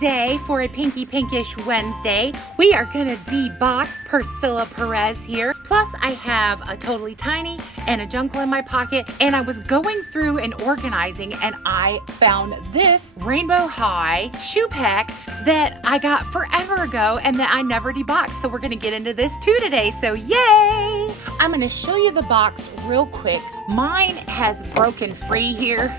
today for a Pinky Pinkish Wednesday, we are gonna debox Priscilla Perez here. Plus I have a Totally Tiny and a Jungle in my pocket, and I was going through and organizing and I found this Rainbow High shoe pack that I got forever ago and that I never deboxed. So we're gonna get into this too today, so yay! I'm gonna show you the box real quick. Mine has broken free here.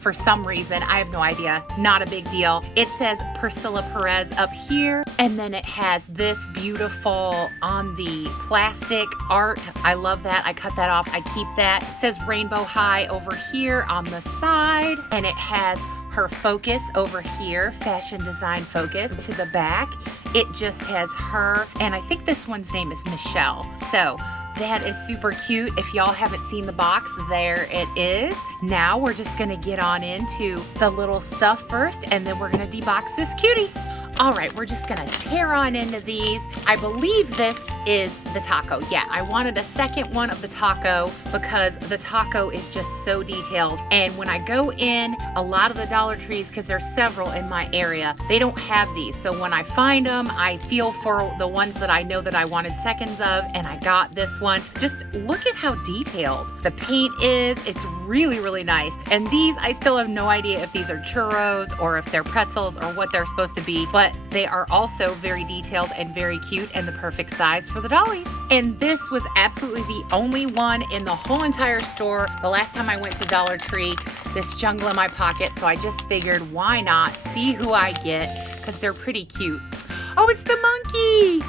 For some reason, I have no idea, not a big deal. It says Priscilla Perez up here, and then it has this beautiful on the plastic art. I love that. I cut that off. I keep that. It says Rainbow High over here on the side, and it has her focus over here, fashion design focus. To the back, it just has her, and I think this one's name is Michelle. So that is super cute. If y'all haven't seen the box, there it is. Now we're just gonna get on into the little stuff first, and then we're gonna debox this cutie. All right, we're just gonna tear on into these. I believe this is the taco. Yeah, I wanted a second one of the taco because the taco is just so detailed. And when I go in a lot of the Dollar Trees, because there's several in my area, they don't have these. So when I find them, I feel for the ones that I know that I wanted seconds of, and I got this one. Just look at how detailed the paint is. It's really, really nice. And these, I still have no idea if these are churros or if they're pretzels or what they're supposed to be, but they are also very detailed and very cute and the perfect size for the dollies. And this was absolutely the only one in the whole entire store. The last time I went to Dollar Tree, this Jungle in my pocket, so I just figured why not see who I get, because they're pretty cute. Oh, it's the monkey!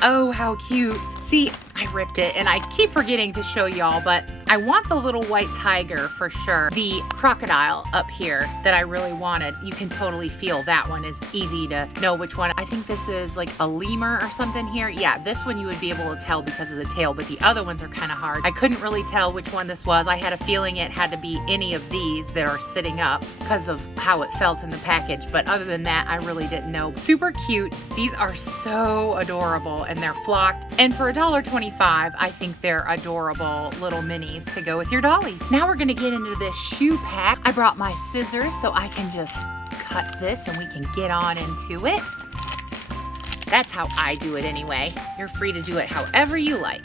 Oh, how cute. See, I ripped it and I keep forgetting to show y'all, but I want the little white tiger for sure. The crocodile up here that I really wanted, you can totally feel that one is easy to know which one. I think this is like a lemur or something here. Yeah, this one you would be able to tell because of the tail, but the other ones are kind of hard. I couldn't really tell which one this was. I had a feeling it had to be any of these that are sitting up because of how it felt in the package, but other than that, I really didn't know. Super cute. These are so adorable and they're flocked. And for $1.25, I think they're adorable little minis to go with your dollies. Now we're gonna get into this shoe pack. I brought my scissors so I can just cut this and we can get on into it. That's how I do it anyway. You're free to do it however you like.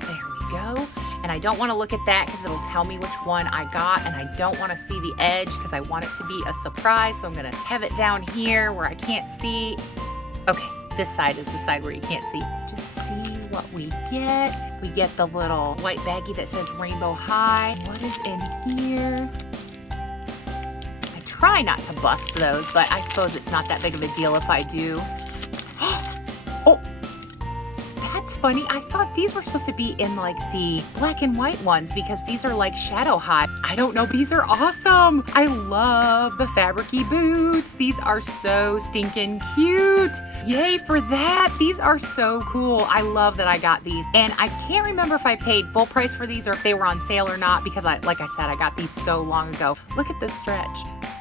There we go. And I don't want to look at that because it'll tell me which one I got, and I don't want to see the edge because I want it to be a surprise. So I'm gonna have it down here where I can't see. Okay, this side is the side where you can't see. Just see what we get. We get the little white baggie that says Rainbow High. What is in here? I try not to bust those, but I suppose it's not that big of a deal if I do. Oh, that's funny. I thought these were supposed to be in like the black and white ones because these are like shadow high. I don't know. These are awesome. I love the fabricy boots. These are so stinking cute. Yay for that. These are so cool. I love that I got these. And I can't remember if I paid full price for these or if they were on sale or not because like I said, I got these so long ago. Look at this stretch.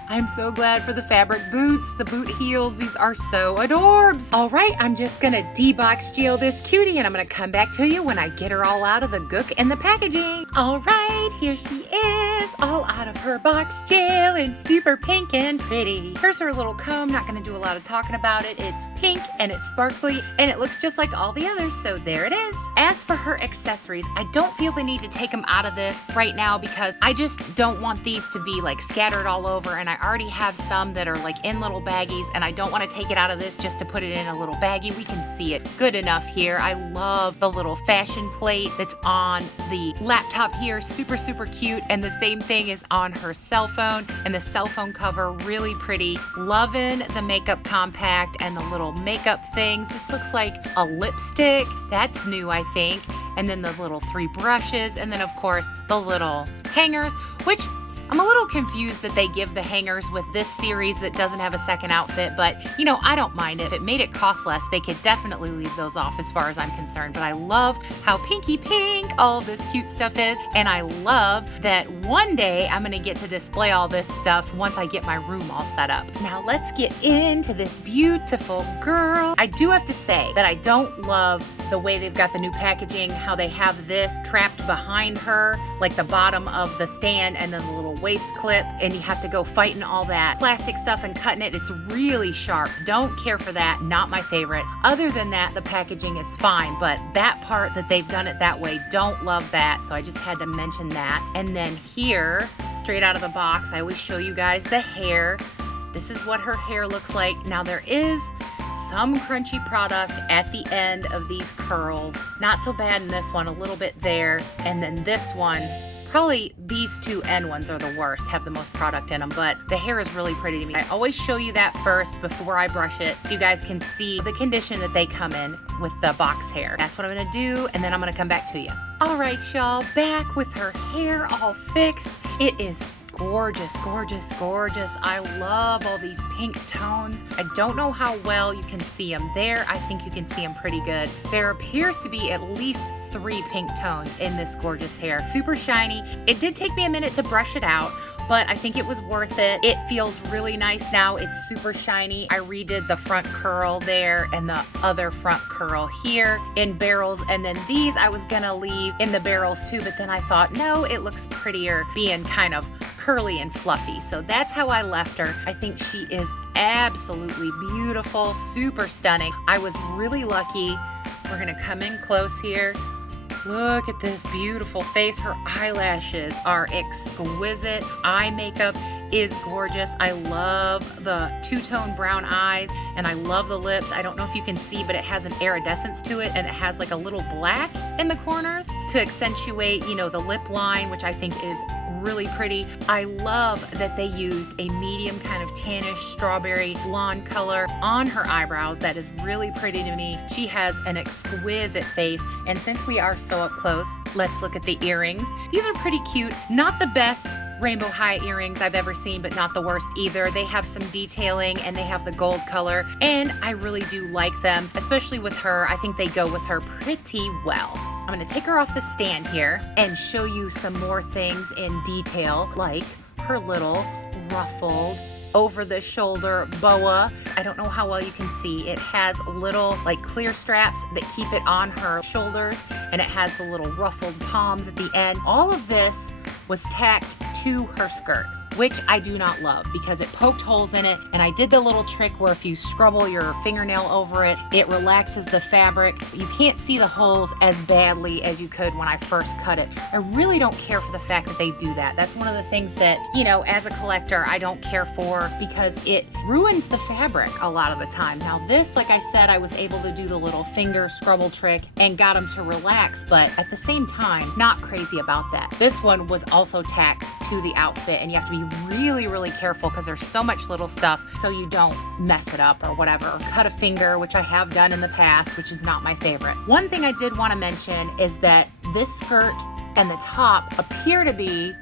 I'm so glad for the fabric boots, the boot heels. These are so adorbs. All right, I'm just gonna debox jail this cutie and I'm gonna come back to you when I get her all out of the gook and the packaging. All right, here she is, all out of her box jail and super pink and pretty. Here's her little comb. Not gonna do a lot of talking about it. It's pink and it's sparkly and it looks just like all the others, so there it is. As for her accessories, I don't feel the need to take them out of this right now because I just don't want these to be like scattered all over, and I already have some that are like in little baggies and I don't want to take it out of this just to put it in a little baggie. We can see it good enough here. I love the little fashion plate that's on the laptop here. Super, super cute. And the same thing is on her cell phone, and the cell phone cover, really pretty. Loving the makeup compact and the little makeup things. This looks like a lipstick. That's new, I think. And then the little 3 brushes, and then of course the little hangers, which I'm a little confused that they give the hangers with this series that doesn't have a second outfit, but you know, I don't mind it. If it made it cost less, they could definitely leave those off as far as I'm concerned. But I love how pinky pink all of this cute stuff is, and I love that one day I'm gonna get to display all this stuff once I get my room all set up. Now let's get into this beautiful girl. I do have to say that I don't love the way they've got the new packaging, how they have this trapped behind her, like the bottom of the stand, and then the little waist clip, and you have to go fighting all that plastic stuff and cutting it. It's really sharp. Don't care for that. Not my favorite. Other than that, the packaging is fine, but that part that they've done it that way, don't love that. So I just had to mention that. And then here, straight out of the box, I always show you guys the hair. This is what her hair looks like. Now there is some crunchy product at the end of these curls. Not so bad in this one, a little bit there. And then this one, probably these two end ones are the worst, have the most product in them, but the hair is really pretty to me. I always show you that first before I brush it so you guys can see the condition that they come in with the box hair. That's what I'm gonna do, and then I'm gonna come back to you. All right, y'all, back with her hair all fixed. It is gorgeous, gorgeous, gorgeous. I love all these pink tones. I don't know how well you can see them there. I think you can see them pretty good. There appears to be at least 3 pink tones in this gorgeous hair. Super shiny. It did take me a minute to brush it out, but I think it was worth it. It feels really nice now. It's super shiny. I redid the front curl there and the other front curl here in barrels. And then these I was gonna leave in the barrels too, but then I thought, no, it looks prettier being kind of curly and fluffy. So that's how I left her. I think she is absolutely beautiful, super stunning. I was really lucky. We're gonna come in close here. Look at this beautiful face. Her eyelashes are exquisite. Eye makeup is gorgeous. I love the two-tone brown eyes, and I love the lips. I don't know if you can see, but it has an iridescence to it, and it has like a little black in the corners to accentuate, you know, the lip line, which I think is really pretty. I love that they used a medium kind of tannish strawberry blonde color on her eyebrows. That is really pretty to me. She has an exquisite face. And since we are so up close, let's look at the earrings. These are pretty cute. Not the best rainbow high earrings I've ever seen, but not the worst either. They have some detailing and they have the gold color, and I really do like them, especially with her. I think they go with her pretty well. I'm gonna take her off the stand here and show you some more things in detail, like her little ruffled over the shoulder boa. I don't know how well you can see. It has little like clear straps that keep it on her shoulders, and it has the little ruffled palms at the end. All of this was tacked to her skirt, which I do not love because it poked holes in it. And I did the little trick where if you scrubble your fingernail over it, it relaxes the fabric. You can't see the holes as badly as you could when I first cut it. I really don't care for the fact that they do that. That's one of the things that, you know, as a collector, I don't care for because it ruins the fabric a lot of the time. Now this, like I said, I was able to do the little finger scrubble trick and got them to relax, but at the same time, not crazy about that. This one was also tacked to the outfit, and you have to be really, really careful because there's so much little stuff so you don't mess it up or whatever. Or cut a finger, which I have done in the past, which is not my favorite. One thing I did want to mention is that this skirt and the top appear to be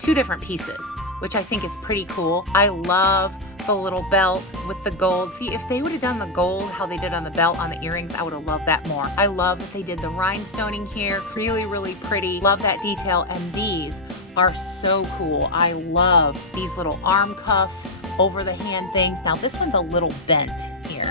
2 different pieces, which I think is pretty cool. I love the little belt with the gold. See, if they would have done the gold, how they did on the belt on the earrings, I would have loved that more. I love that they did the rhinestoning here. Really, really pretty. Love that detail. And these are so cool. I love these little arm cuff over the hand things. Now this one's a little bent here.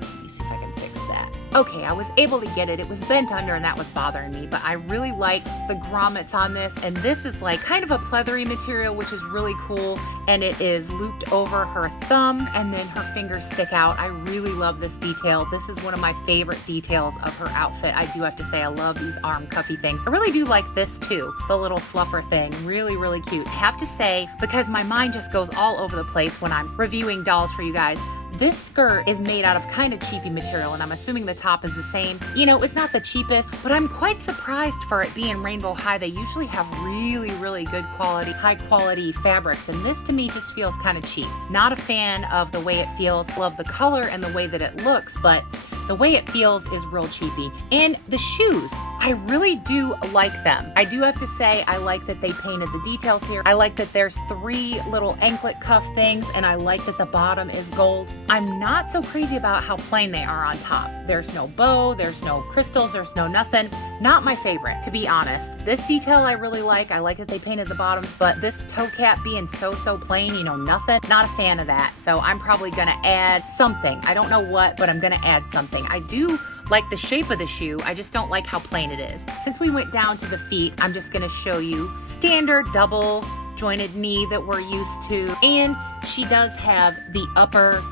Let me see if I can fix that. Okay, I was able to get it. It was bent under and that was bothering me, but I really like the grommets on this. And this is like kind of a pleathery material, which is really cool. And it is looped over her thumb and then her fingers stick out. I really love this detail. This is one of my favorite details of her outfit. I do have to say I love these arm cuffy things. I really do like this too, the little fluffer thing. Really, really cute. I have to say, because my mind just goes all over the place when I'm reviewing dolls for you guys, this skirt is made out of kind of cheapy material, and I'm assuming the top is the same. You know, it's not the cheapest, but I'm quite surprised for it being rainbow high. They usually have really, really good quality, high quality fabrics, and this to me just feels kind of cheap. Not a fan of the way it feels. Love the color and the way that it looks, but the way it feels is real cheapy. And the shoes, I really do like them. I do have to say, I like that they painted the details here. I like that there's 3 little anklet cuff things, and I like that the bottom is gold. I'm not so crazy about how plain they are on top. There's no bow, there's no crystals, there's no nothing. Not my favorite, to be honest. This detail I really like. I like that they painted the bottoms, but this toe cap being so plain, you know, nothing, not a fan of that. So I'm probably gonna add something. I don't know what, but I'm gonna add something. anything. I do like the shape of the shoe, I just don't like how plain it is. Since we went down to the feet, I'm just gonna show you standard double jointed knee that we're used to. And she does have the upper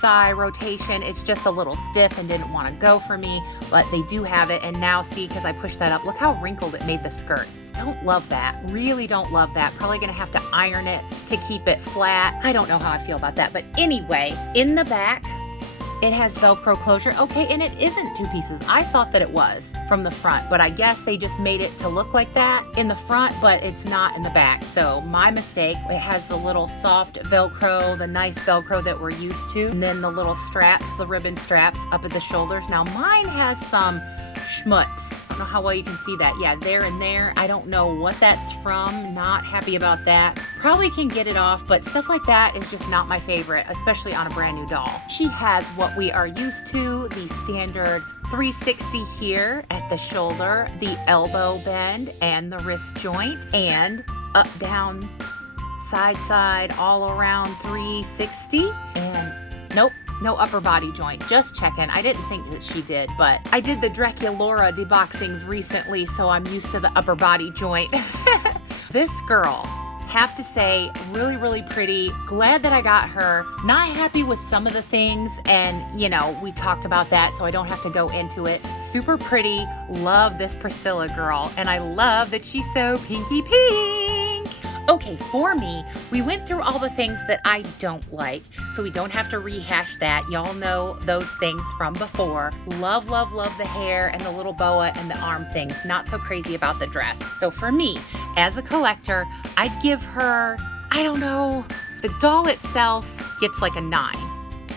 thigh rotation. It's just a little stiff and didn't want to go for me, but they do have it. And now see, because I pushed that up, look how wrinkled it made the skirt. Don't love that. Really don't love that. Probably gonna have to iron it to keep it flat. I don't know how I feel about that. But anyway, in the back, it has Velcro closure. Okay, and it isn't 2 pieces. I thought that it was from the front, but I guess they just made it to look like that in the front, but it's not in the back. So my mistake. It has the little soft Velcro, the nice Velcro that we're used to, and then the little straps, the ribbon straps up at the shoulders. Now mine has some schmutz. I don't know how well you can see that. Yeah, there and there. I don't know what that's from. Not happy about that. Probably can get it off, but stuff like that is just not my favorite, especially on a brand new doll. She has what we are used to, the standard 360 here at the shoulder, the elbow bend and the wrist joint, and up, down, side, side, all around 360. And nope. No upper body joint, just checking. I didn't think that she did, but I did the Draculaura deboxings recently, so I'm used to the upper body joint. This girl, have to say, really, really pretty. Glad that I got her. Not happy with some of the things, and you know, we talked about that, so I don't have to go into it. Super pretty. Love this Priscilla girl, and I love that she's so pinky pink. Okay, for me, we went through all the things that I don't like, so we don't have to rehash that. Y'all know those things from before. Love, love, love the hair and the little boa and the arm things. Not so crazy about the dress. So for me, as a collector, I'd give her, I don't know, the doll itself gets like a 9.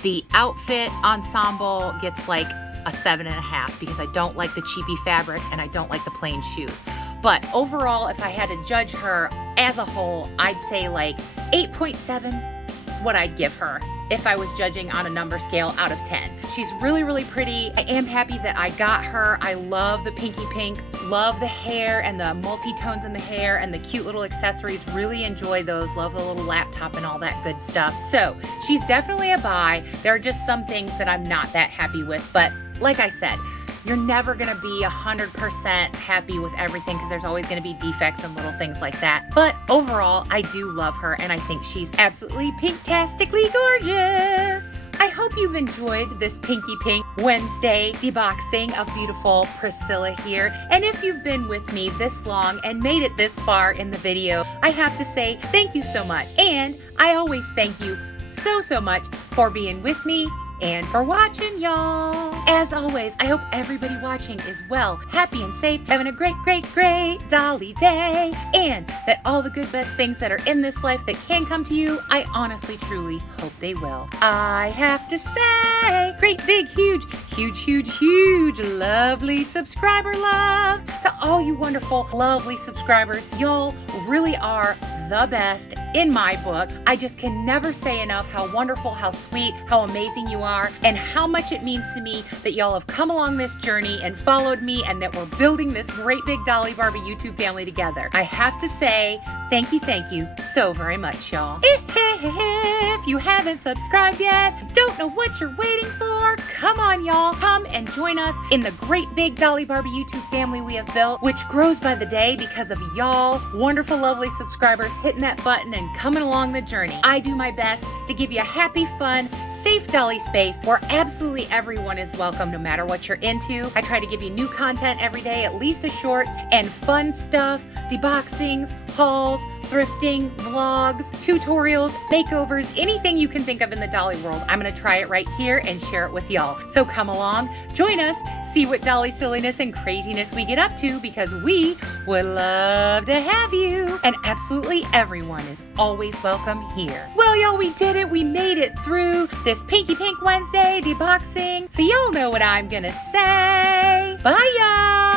The outfit ensemble gets like a 7.5 because I don't like the cheapy fabric and I don't like the plain shoes. But overall, if I had to judge her as a whole, I'd say like 8.7 is what I'd give her if I was judging on a number scale out of 10. She's really, really pretty. I am happy that I got her. I love the pinky pink, love the hair and the multi-tones in the hair and the cute little accessories. Really enjoy those. Love the little laptop and all that good stuff. So she's definitely a buy. There are just some things that I'm not that happy with, but like I said, you're never gonna be 100% happy with everything because there's always gonna be defects and little things like that. But overall, I do love her and I think she's absolutely pink-tastically gorgeous. I hope you've enjoyed this Pinky Pink Wednesday deboxing of beautiful Priscilla here. And if you've been with me this long and made it this far in the video, I have to say thank you so much. And I always thank you so much for being with me and for watching, y'all. As always, I hope everybody watching is well, happy and safe, having a great Dolly day, and that all the good best things that are in this life that can come to you, I honestly, truly hope they will. I have to say, great big, huge, lovely subscriber love to all you wonderful, lovely subscribers. Y'all really are the best in my book. I just can never say enough how wonderful, how sweet, how amazing you are, and how much it means to me that y'all have come along this journey and followed me and that we're building this great big Dolly Barbie YouTube family together. I have to say thank you so very much, y'all. If you haven't subscribed yet, don't know what you're waiting for, come on, y'all. Come and join us in the great big Dolly Barbie YouTube family we have built, which grows by the day because of y'all, wonderful, lovely subscribers hitting that button and coming along the journey. I do my best to give you a happy, fun, safe Dolly space where absolutely everyone is welcome no matter what you're into. I try to give you new content every day, at least a shorts and fun stuff, deboxings, hauls, thrifting, vlogs, tutorials, makeovers, anything you can think of in the Dolly world. I'm gonna try it right here and share it with y'all. So come along, join us, see what Dolly silliness and craziness we get up to because we would love to have you. And absolutely everyone is always welcome here. Well, y'all, we did it. We made it through this Pinky Pink Wednesday deboxing. So y'all know what I'm gonna say. Bye, y'all.